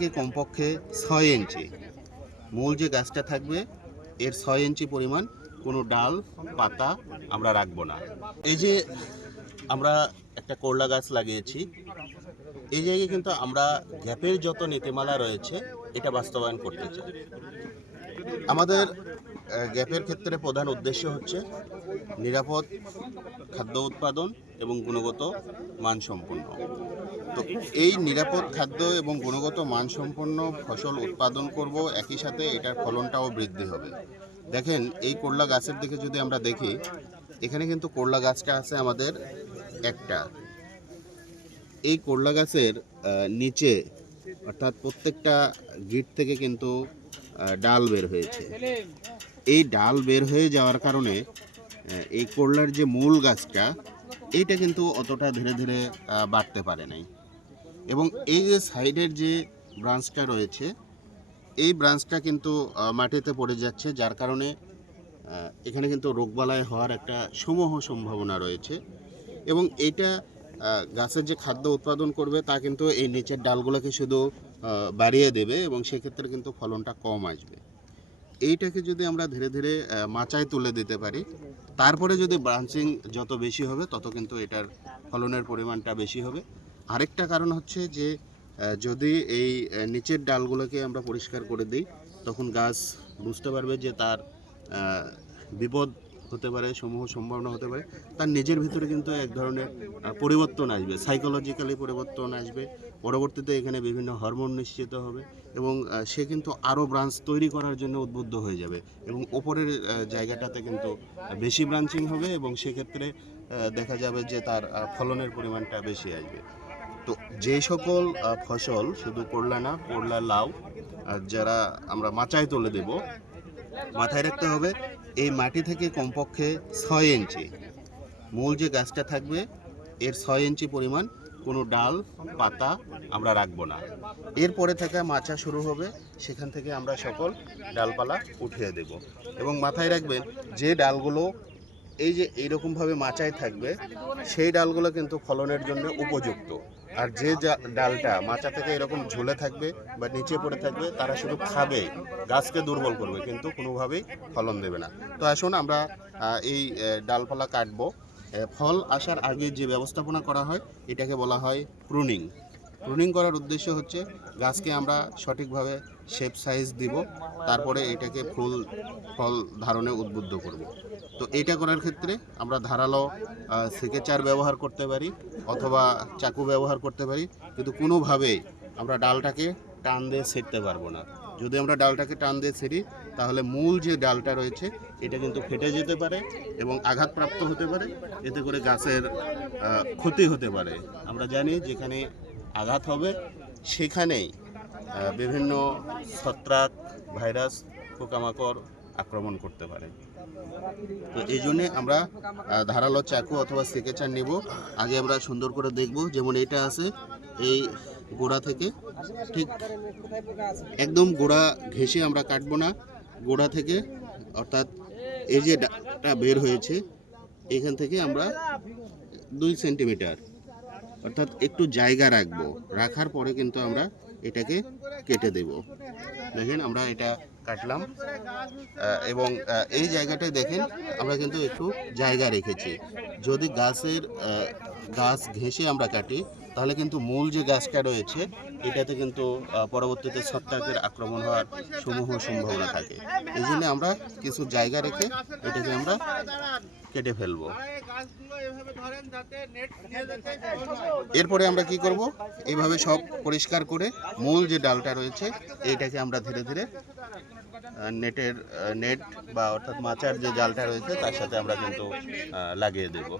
থেকে কমপক্ষে ছয় ইঞ্চি। মূল যে গাছটা থাকবে, এর ছয় ইঞ্চি পরিমাণ কোনো ডাল, পাতা আমরা রাখব না। এই যে আমরা একটা করলা গাছ লাগিয়েছি, এই জায়গায় কিন্তু আমরা গ্যাপের যত নীতিমালা রয়েছে, এটা বাস্তবায়ন করতে চাই। আমাদের গ্যাপের ক্ষেত্রে প্রধান উদ্দেশ্য হচ্ছে নিরাপদ খাদ্য উৎপাদন এবং গুণগত মানসম্পন্ন। তো এই নিরাপদ খাদ্য এবং গুণগত মানসম্পন্ন ফসল উৎপাদন করব, একই সাথে এটার ফলনটাও বৃদ্ধি হবে। দেখেন, এই করলা গাছের দিকে যদি আমরা দেখি, এখানে কিন্তু করলা গাছটা আছে আমাদের একটা। এই করলা গাছের নিচে অর্থাৎ প্রত্যেকটা গিট থেকে কিন্তু ডাল বের হয়েছে। এই ডাল বের হয়ে যাওয়ার কারণে এই করলার যে মূল গাছটা, এইটা কিন্তু অতটা ধীরে ধীরে বাড়তে পারে নাই। এবং এই যে সাইডের যে ব্রাঞ্চটা রয়েছে, এই ব্রাঞ্চটা কিন্তু মাটিতে পড়ে যাচ্ছে, যার কারণে এখানে কিন্তু রোগবালাই হওয়ার একটা সমূহ সম্ভাবনা রয়েছে। এবং এটা গাছের যে খাদ্য উৎপাদন করবে, তা কিন্তু এই নিচের ডালগুলোকে শুধু বাড়িয়ে দেবে এবং সেক্ষেত্রে কিন্তু ফলনটা কম আসবে। এইটাকে যদি আমরা ধীরে ধীরে মাচায় তুলে দিতে পারি, তারপরে যদি ব্রাঞ্চিং যত বেশি হবে, তত কিন্তু এটার ফলনের পরিমাণটা বেশি হবে। আরেকটা কারণ হচ্ছে যে যদি এই নিচের ডালগুলোকে আমরা পরিষ্কার করে দিই, তখন গাছ বুঝতে পারবে যে তার বিপদ হতে পারে, সমূহ সম্ভাবনা হতে পারে। তার নিজের ভিতরে কিন্তু এক ধরনের পরিবর্তন আসবে সাইকোলজিক্যালি পরিবর্তন আসবে। পরবর্তীতে এখানে বিভিন্ন হরমোন নিশ্চিত হবে এবং সে কিন্তু আরও ব্রাঞ্চ তৈরি করার জন্য উদ্বুদ্ধ হয়ে যাবে এবং ওপরের জায়গাটাতে কিন্তু বেশি ব্রাঞ্চিং হবে এবং সেক্ষেত্রে দেখা যাবে যে তার ফলনের পরিমাণটা বেশি আসবে। তো যে সকল ফসল শুধু করলা না করলা লাউ আহ, যারা আমরা মাচায় তুলে দেব মাথায় রাখতে হবে এই মাটি থেকে কমপক্ষে ছয় ইঞ্চি। মূল যে গাছটা থাকবে এর ছয় ইঞ্চি পরিমাণ কোনো ডাল পাতা আমরা রাখব না। এরপরে থেকে মাচা শুরু হবে সেখান থেকে আমরা সকল ডালপালা উঠিয়ে দেব। এবং মাথায় রাখবেন যে ডালগুলো এই যে এইরকমভাবে মাচায় থাকবে সেই ডালগুলো কিন্তু ফলনের জন্য উপযুক্ত। আর যে ডালটা মাচা থেকে এরকম ঝুলে থাকবে বা নিচে পড়ে থাকবে, তারা শুধু খাবে, গাছকে দুর্বল করবে, কিন্তু কোনোভাবেই ফলন দেবে না। তো আসুন আমরা এই ডালপালা কাটবো। ফল আসার আগে যে ব্যবস্থাপনা করা হয়, এটাকে বলা হয় প্রুনিং। প্রুনিং করার উদ্দেশ্য হচ্ছে গাছকে আমরা সঠিকভাবে শেপ সাইজ দিব, তারপরে এটাকে ফুল, ফল ধারণে উদ্বুদ্ধ করব। তো এইটা করার ক্ষেত্রে আমরা ধারালো সেকেচার ব্যবহার করতে পারি অথবা চাকু ব্যবহার করতে পারি, কিন্তু কোনোভাবেই আমরা ডালটাকে টান দিয়ে ছেড়তে পারব না। যদি আমরা ডালটাকে টান দিয়ে ছেড়ি, তাহলে মূল যে ডালটা রয়েছে, এটা কিন্তু ফেটে যেতে পারে এবং আঘাতপ্রাপ্ত হতে পারে। এতে করে গাছের ক্ষতি হতে পারে। আমরা জানি যেখানে আঘাত হবে। সেখানেই বিভিন্ন ছত্রাক ভাইরাস, পোকামাকড় আক্রমণ করতে পারে। তো এই জন্যে আমরা ধারালো চাকু অথবা সেকেচার নেব। আগে আমরা সুন্দর করে দেখব, যেমন এটা আছে, এই গোড়া থেকে। ঠিক একদম গোড়া ঘেঁষে আমরা কাটবো না। গোড়া থেকে, অর্থাৎ এই যে ডাটা বের হয়েছে, এখান থেকে আমরা দুই সেন্টিমিটার অর্থাৎ একটু জায়গা রাখব। রাখার পরে কিন্তু আমরা এটাকে কেটে দেব। দেখেন আমরা এটা কাটলাম এবং এই জায়গাটায় দেখেন আমরা কিন্তু একটু জায়গা রেখেছি। যদি গাছের গাছ ঘেঁষে আমরা কাটি তাহলে কিন্তু মূল যে গাছটা রয়েছে, এটাতে কিন্তু পরবর্তীতে ছত্রাকের আক্রমণ হওয়ার সমূহ সম্ভাবনা থাকে। এই জন্য আমরা কিছু জায়গা রেখে এটাকে আমরা কেটে ফেলব। এরপরে আমরা কি করব? এইভাবে সব পরিষ্কার করে মূল যে ডালটা রয়েছে এইটাকে আমরা ধীরে ধীরে নেটের নেট বা অর্থাৎ মাচার যে জালটা রয়েছে, তার সাথে আমরা কিন্তু লাগিয়ে দেব।